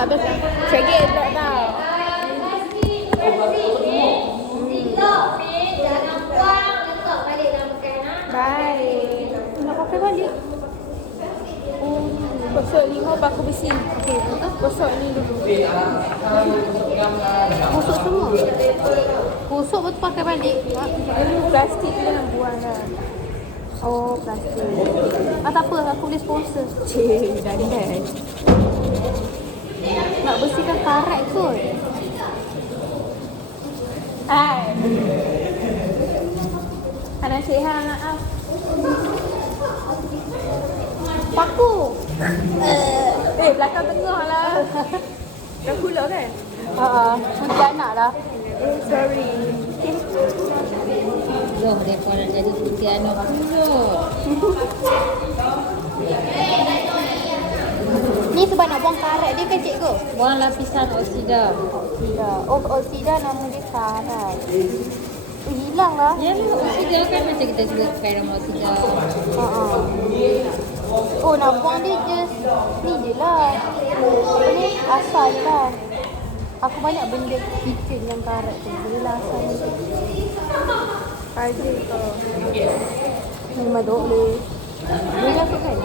Tak biasa. Cekik tak tahu. Baik. Nak pakai balik. Gosok lima pakai besi. Okey. Gosok ni dulu. Gosok semua. Gosok betul pakai balik. Plastik tu nak buang dah. Oh, plastik. Tak apa, aku boleh sponsor. Cik, dah. Nak bersihkan karat kot. Hai. Anak sihat nak Paku. Belakang tengah lah. Dah pula kan? Untuk anak dah. Sorry. Loh, mereka nak jadi putih anak pula. Ni sebab nak buang karat dia kan cikgu? Buang lapisan oksida. Oksida. Oh, oksida nama dia karat. Hilang lah. Ya, oksida kan macam kita juga pakai nama oksida. Oh, nak buang dia just ni je lah. Apa ni? Asal je lah. Aku banyak benda kitchen yang karat tu. Boleh lah asal ni. Kaji tu. $5. Boleh aku kan?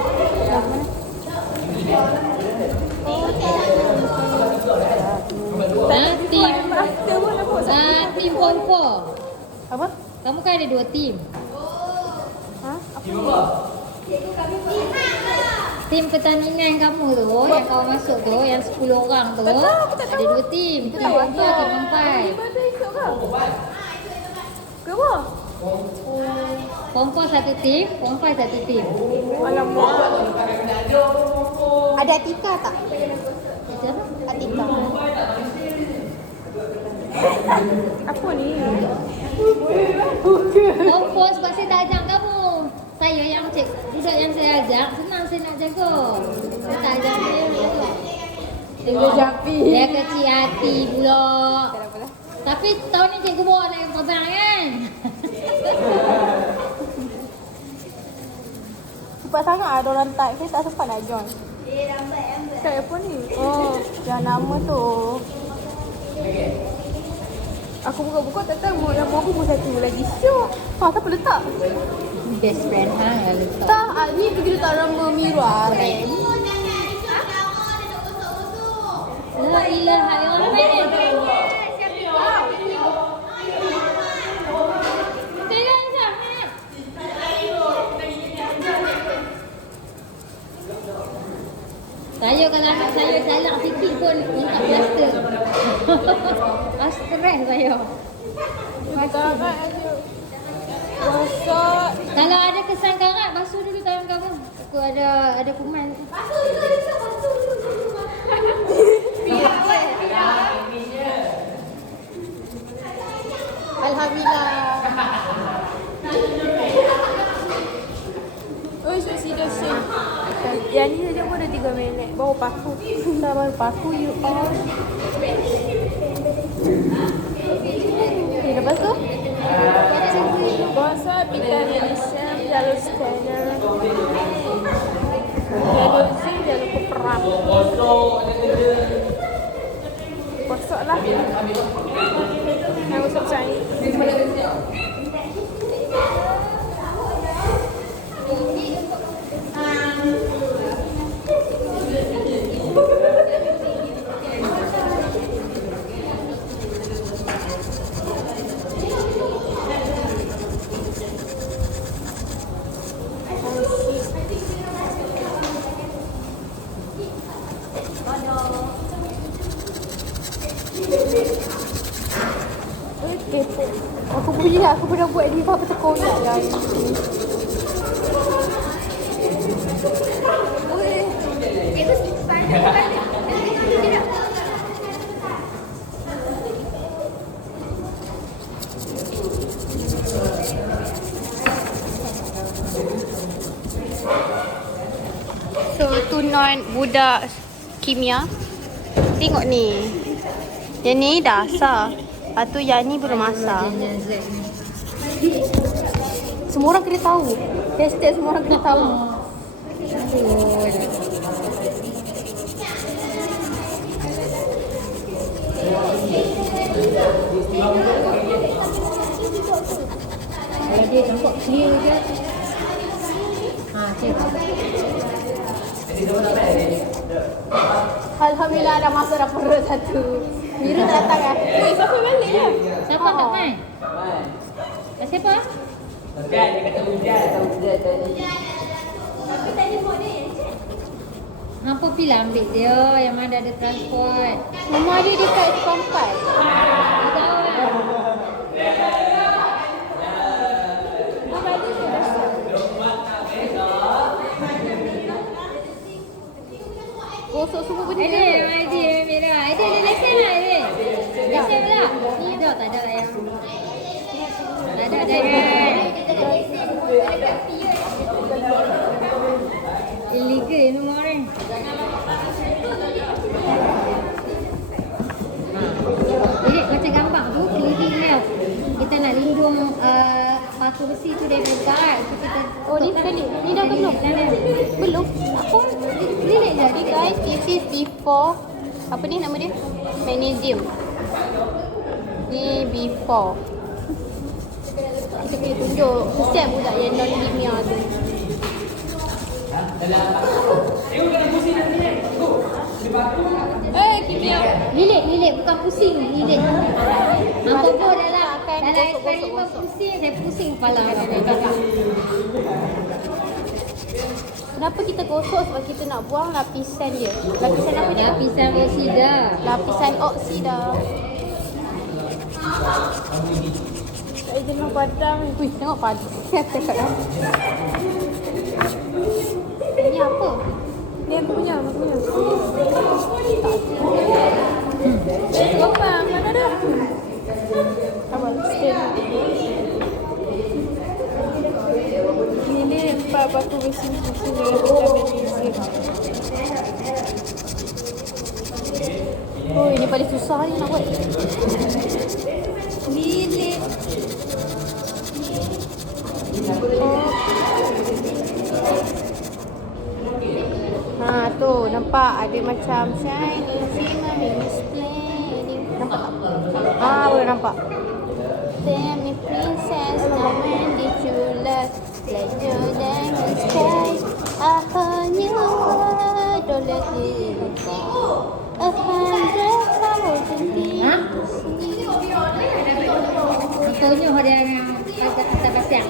Dah mana? Tim Pompo. Apa? Kamu kan ada 2 tim. Ha? Apa ni? Tim pertandingan kamu tu, yang kau masuk tu, yang 10 orang tu, ada 2 tim. Tim Pompo, tim Pompai. Mana ikut kau? Kenapa? Pompo 1 tim, Pompai 1 tim. Alamak. Ada Atika tak? Macam mana? Atika. Apa ni? Pompo sebab saya tak ajak kamu. Saya yang cik, budak yang saya ajak, senang saya nak jaga. Saya tak ajak dia. Dia japi. Dia kecil hati pula. Tapi tahun ni cikgu bawa nak yang terbang kan? Cepat sangat ada orang type. Saya tak sempat nak join. Cakap apa ni? Oh, yang nama tu. Aku buka-buka tak tahu nama aku pun satu lagi. Syok. Siapa letak? Best friend hang lah letak. Tak, ni pergi letak nama Mira. La ilaha illallah. Saya kalau anak saya jalan sikit pun minta plaster. Stres saya. Karat aja. Rosak. Kalau ada kesan karat, basuh dulu tangan kamu. Aku ada kuman. Basuh dulu. Alhamdulillah. Oh, sudah sih. Yang ni saja pun dah 3 minit. Baru paku. Dah baru paku you all. Okay, lepas tu? Gosok pita Malaysia jalur scanner. Jalur zoom, jalur keperap. Gosoklah. Yang gosok cair. Aku pernah buat diva bertekoyak lah. So tu non budak kimia. Tengok ni. Yang ni dah asar. Lepas tu yang ni belum masak. Semua orang kena tahu. Hashtag semua orang kena tahu. Clear je. Ha, cik. Alhamdulillah dah masuk dah perut satu. Mira tak datang kan? Siapa balik lah? Siapa tak main? Siapa? Apa pilih ambil dia yang mana ada transport? Rumah dia dekat Kompas. Tak tahu lah. Gosok semua benda. Ada merah. Ada lesen lah ada. Lesen tak? Ada tak ada lah yang. Tak ada kan. Illegal ni semua ni. Jadi macam gambar tu clearing dia. Kita nak lindung paku besi tu daripada bukaan. So, kita Oh ni sekali. Ni dah belum? Belum. Apa? Lilit dah. Ni guys, this is before. Apa ni nama dia? Magnesium. Ni before. Kita kena tunjuk step budak yang non-kimia tu. Kimia. Lilit bukan pusing, lilit. Apa pun dalam Gosok, eksperimen pusing, saya pusing kepala. Kenapa kita gosok? Sebab kita nak buang lapisan dia. Lapisan apa dia? Lapisan oksida. Lapisan oksida. Tak jenuh padang. Wih, tengok padi. Saya cakap dah. Ini apa? Ni aku punya. Lopang, mana dah? Apa? Stand. Ini 4 batu besi dengan vitamin C. Oh, ini paling susah ni nak buat. Lilit. Ha tu, nampak ada macam shiny, shimmering, splendid. Nampak tak? Ah, boleh nampak. Tell me princess, now when did you last? Let your diamond sky a whole new world. Don't let it go. 100,000 Ha? years. Contohnya dia yang kata pasang.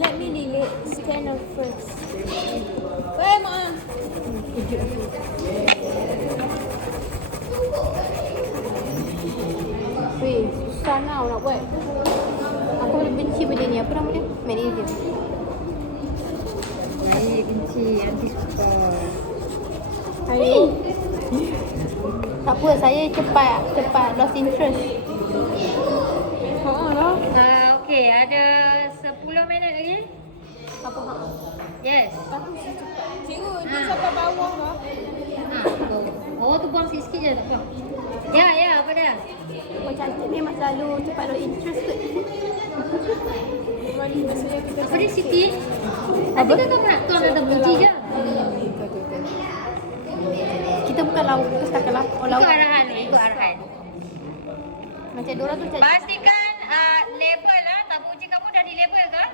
Let me lilit scanner first. Mak. Weh, susah tau nak buat. Aku boleh benci benda ni. Apa nama dia? Magnesium. Saya benci anti suka. Hari tak apa, saya cepat lost interest. Lah. Okey, ada 10 minit lagi. Apa hak? Yes. Cikgu, dia sampai bawah lah. Oh tu buang sikit-sikit je tak apa. Ya, apa dia? Kau cantik memang selalu cepat lost interest tu. Mari biasanya kita Apa dia sikit? Nanti kan kamu nak tuang kata bunci je. Kita bukan lauk, kita setakat lauk. Oh, lauk. Ikut arahan. Macam diorang tu cantik. Pastikan label lah. Tabung uji kamu dah di label ke?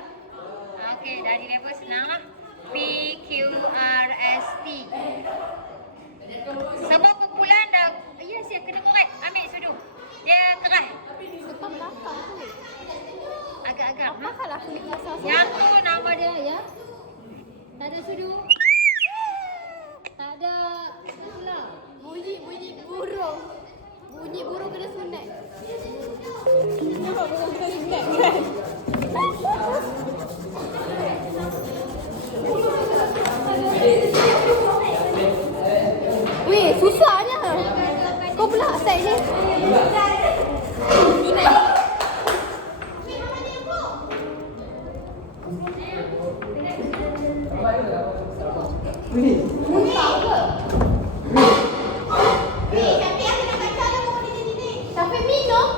Okey, dah di label senang lah. PQRST. Semua kumpulan dah. Yes, kena korek. Ambil sudu. Dia keras. Depan belakang tu. Agak-agak. Apa hal aku ni pasal Yang tu nama dia ya. Tak ada sudu. Tak ada. Itulah. bunyi burung. Bunyi burung kena sunat. Nampak burung kita sunat kan? Weh, susahnya. Kau pula side ni. Sampai minum.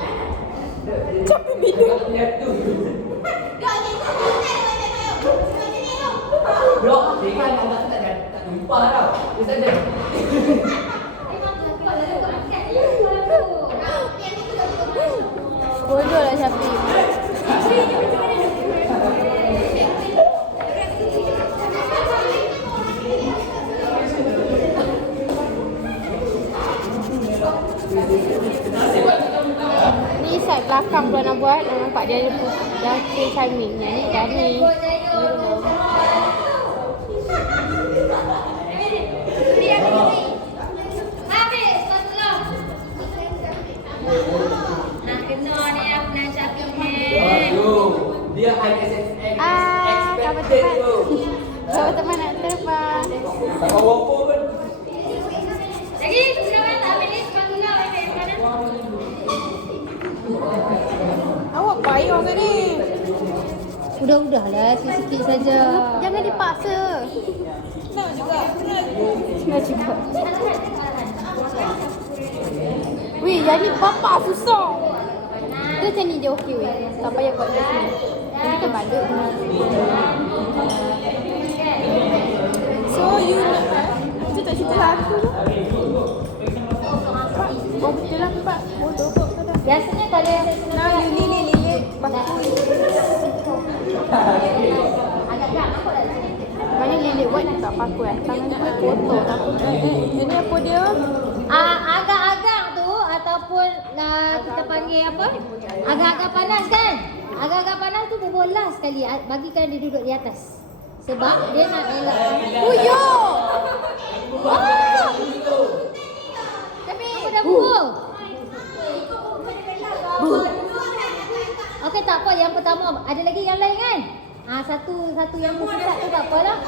Blok, dia kan anak tak jumpa tau. Dia tak ada. Syafiq. Ni side belakang tu nak buat. Nampak dia ada Daki Syamil. Yang ni Dani. Habis, tolong. Nak kena ni aku nak cakap ni. Dia high Kawan teman. Kawan teman nak terbang. Tak bawa apa pun. Lagi, silakan habis tolong. Awak payung ke ni? Udah-udahlah, sikit-sikit saja. Jangan dipaksa. Senang juga. Senang juga. Weh, jadi bapak susah. Tu macam ni dia okey weh. Tak payah buat macam ni. Ini kita balik. So you nak Itu tak cerita aku. Oh betul lah Pak. Bodoh kok kadang. Biasanya kalau yang saya Now you lilit-lilit batu. agak-agak apa dah sini? Mana lilit buat ni tak paku kan. Tangan dia kotor takut. Ini apa dia? Agak-agak tu ataupun kita panggil apa? Agak-agak panas kan? Agak-agak panas tu berbola sekali. Bagikan dia duduk di atas. Sebab dia nak elakkan. Huyo! Tapi aku dah pukul. Okey, tak apa. Yang pertama, ada lagi yang lain kan? Satu yang pusat tu tak apalah.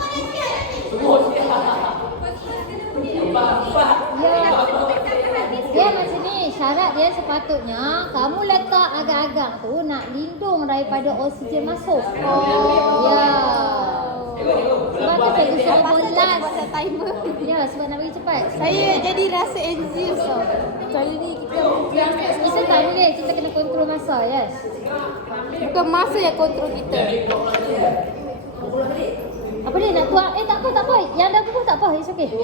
Dia macam ni, syarat dia sepatutnya kamu letak agak-agak tu nak lindung daripada oksigen masuk. Ya. Sebab tu saya suruh bolas. Pasal timer. Ya, sebab nak bagi cepat. Saya jadi rasa anxious tau. Kali ni kita Kita tak boleh, kita kena kontrol masa, yes. Bukan masa yang kontrol kita. Apa dia nak tuang? Tak apa. Yang dah pukul tak apa, it's okay. Tak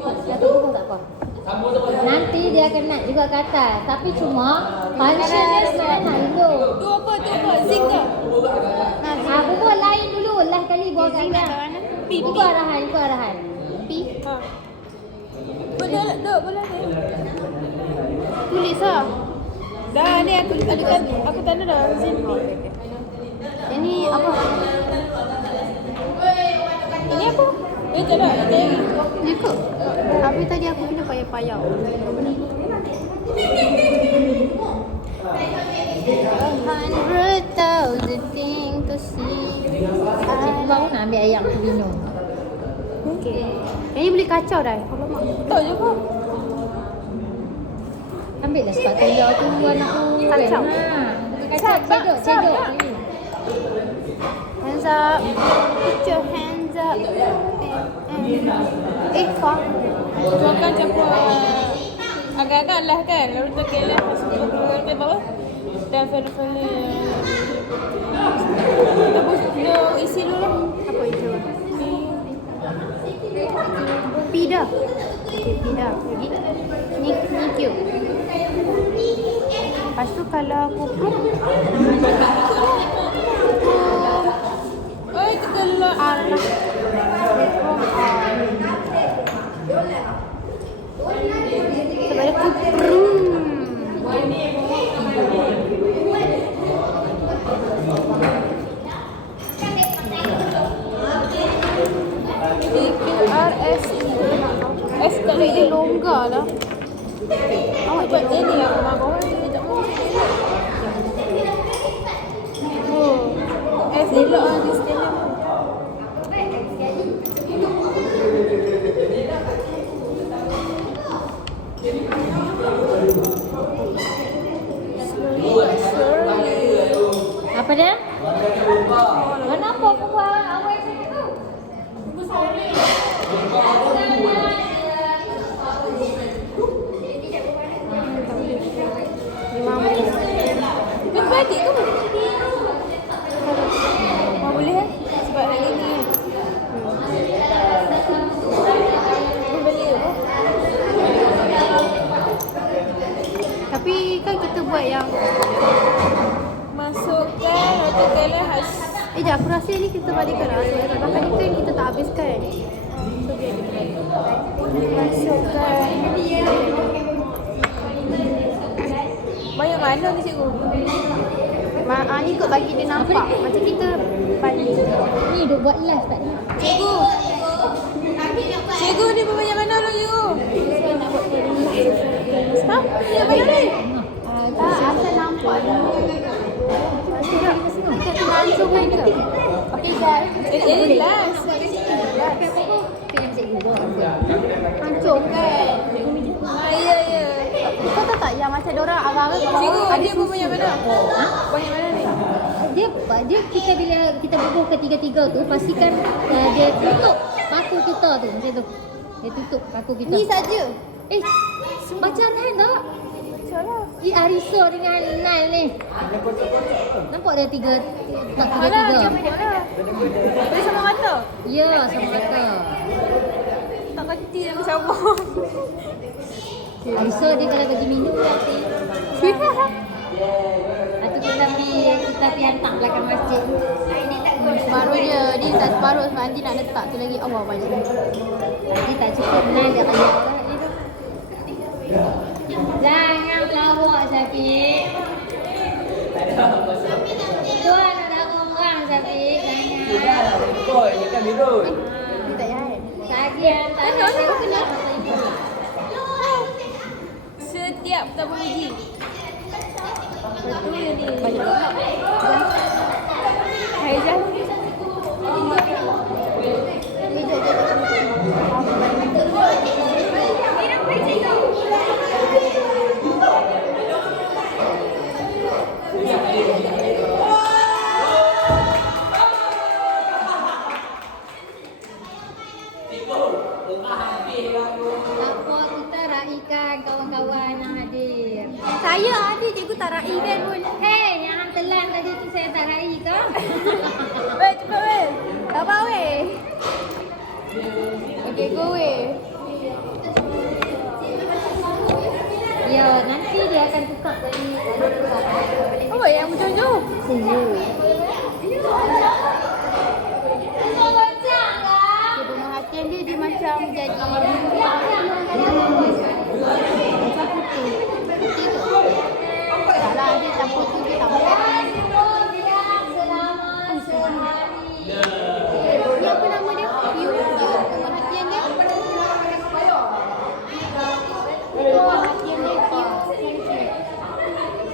apa, yang dah pukul tak apa. Nanti dia akan naik juga ke atas. Tapi cuma function dia sebenarnya nak lindung. tu apa? Zinc ke? Pukul lain dulu. Last kali buang kat atas. Pi. Ikut arahan. Pi. Ha. Boleh ni. Tulis lah. Dah ni aku tanda dah Zinc. Ini apa? Ini apa? Tak ada. Ni kot. Habis tadi aku kena payah-payah. 100,000 things to see. Cikgu baru nak ambil air aku minum. Okay. Ini boleh kacau dah. Alamak. Tak je kok. Ambil lah spatula tu anakku. Kacau. Kacau. Cedok. Hands up. Put your hands up. Faham. Tu akan campur agak-agak lah kan. Lalu tekan lah. Masuk ke bawah. Dan fela-fela. Kita isi dulu. Apa itu? Pida. Pida. Lagi. Ni cute. Lepas tu kalau aku pun terkelak. Allah. Sebab aku S kat Dia longgar lah. awak buat dia ni aku marah dia tak mau. S pula di sini. Apa dia? Kenapa aku buat awal macam tu? Dia balik ke? Boleh lah. Makan itu yang kita tak habiskan. So dia masukkan. Banyak mana ni cikgu? Ni ikut bagi dia nampak. Macam kita balik. Ni duk buat live tak? Cikgu. Cikgu ni banyak mana dulu cikgu? Ha? Banyak mana ni? Tak, asal nampak ni. Kita langsung main ke? Okay guys. Jadi last. Hancur kan? Ya. Kau tahu tak yang macam diorang agak-agak Cikgu, dia pun banyak mana? Ha? Banyak mana ni? Dia kita bila kita bubuh ketiga-tiga tu pastikan dia tutup paku kita tu macam tu. Dia tutup paku kita. Ni saja. Pacaran tak? Arisa dengan Nal ni. Nampak dia tiga. Boleh sama mata? Ya, sama kata. Tak pasti yang sama. Arisa dia kalau bagi minum nanti. Lepas tu kita pergi hantar belakang masjid. Separuh je. Dia tak separuh sebab nanti nak letak tu lagi. Allah banyak. Nanti tak cukup Nal dia kaya orang ni tu. Jangan pelawak Syafiq. Tuan ada orang Syafiq. Jangan. Boy, ni kan biru. Dia tak jahat. Tagihan tak ada. Setiap kita memuji. Betul ni. Haizah. Apa kita raikan kawan-kawan yang hadir. Saya ada cikgu tak raih kan pun. Hei, yang hang telan tadi tu saya tak raih ke? Weh, cepat weh. Tak apa weh. Okay go weh. Ya, nanti dia akan tukar jadi Apa yang muncul-muncul? Pemerhatian dia macam jadi taklah dia tak putih dia tak makan. Ni apa nama dia? View pemerhatian dia. Pemerhatian dia view.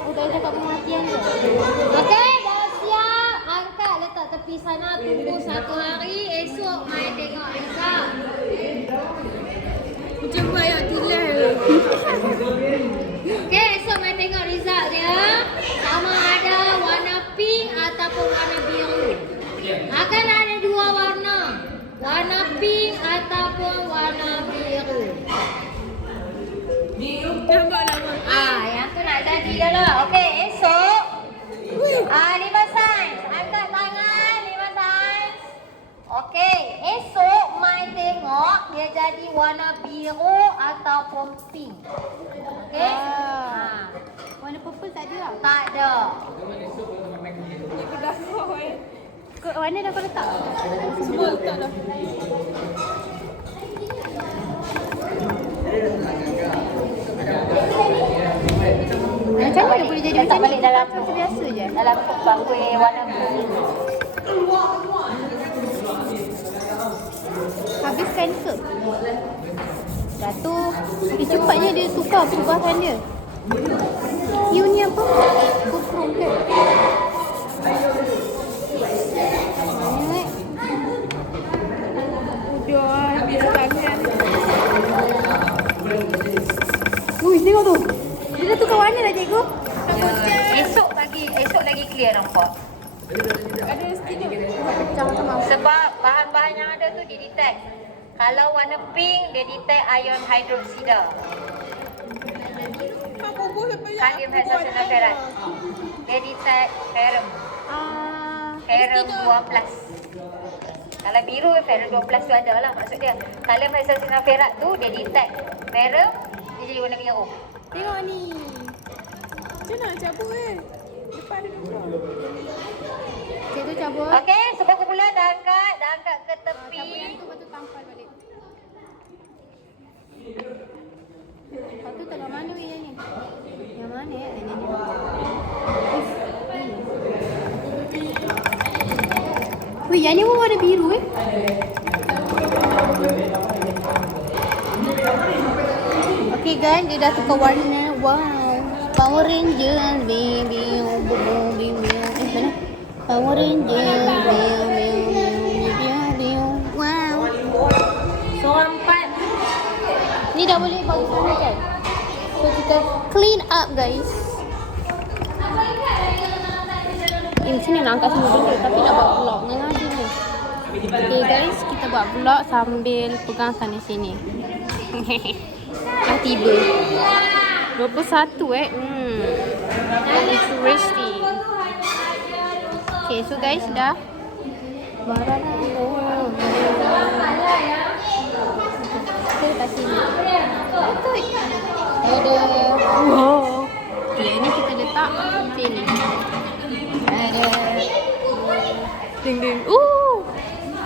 Oh tak cakap pemerhatian dia. Okey, dah siap. Angkat letak tepi sana, tunggu 1 hari. Esok mai tengok result. Macam banyak tulis. Okey, esok mai tengok result dia. Sama ada warna pink ataupun warna biru. Akan ada 2 warna. Warna pink ataupun warna biru. Nampak nama. Yang tu nak jadi dah lah. Okey, esok 5 sains. Angkat tangan 5 sains. Okey, esok mai tengok dia jadi warna biru ataupun pink. Okey? Warna purple tak ada lah. Tak ada. Warna dah kau letak? Semua letak dah. Macam mana boleh jadi macam balik dalam macam biasa je? dalam bangku warna kuning. Habiskan ke? Jatuh. Cepatnya dia tukar perubahan dia. You ni apa? Kukrum ke? Udah habis tangan. Ui, tengok tu. Dia dah tukar warna dah cikgu. Esok lagi clear nampak. Ada stiker. Pecah macam Sebab bahan-bahan yang ada tu dia detect. Kalau warna pink dia detect ion hydroxide. Apa pun sampai Kalium hexasulfirat. Dia detect ferrum. Ferrum 2+. Kalau biru ferrum 2+ tu ada lah maksud dia. Kalium hexasulfirat tu dia detect ferrum dia jadi warna biru. Tengok ni. Macam mana cabut Depan ada dua. Cikgu cabut. Okey, sebab kumpulan dah angkat Yang mana ya? Ini. Wih, yang ni pun warna biru eh. Okay guys, dia dah tukar warna. Wow. Power Rangers, baby. Mana? Power Rangers, baby. Wow. Seorang 4. Ni dah boleh bagi sana kan? So kita clean up guys. Macam ni nak angkat sini dulu tapi nak buat vlog dengan Adi ni. Okay guys, kita buat vlog sambil pegang sana sini. Dah tiba 21 Interesting. Okay, so guys dah kita kat sini. Betul. Ada. Wow. Okay, ini kita letak sini. Ada. Ding ding.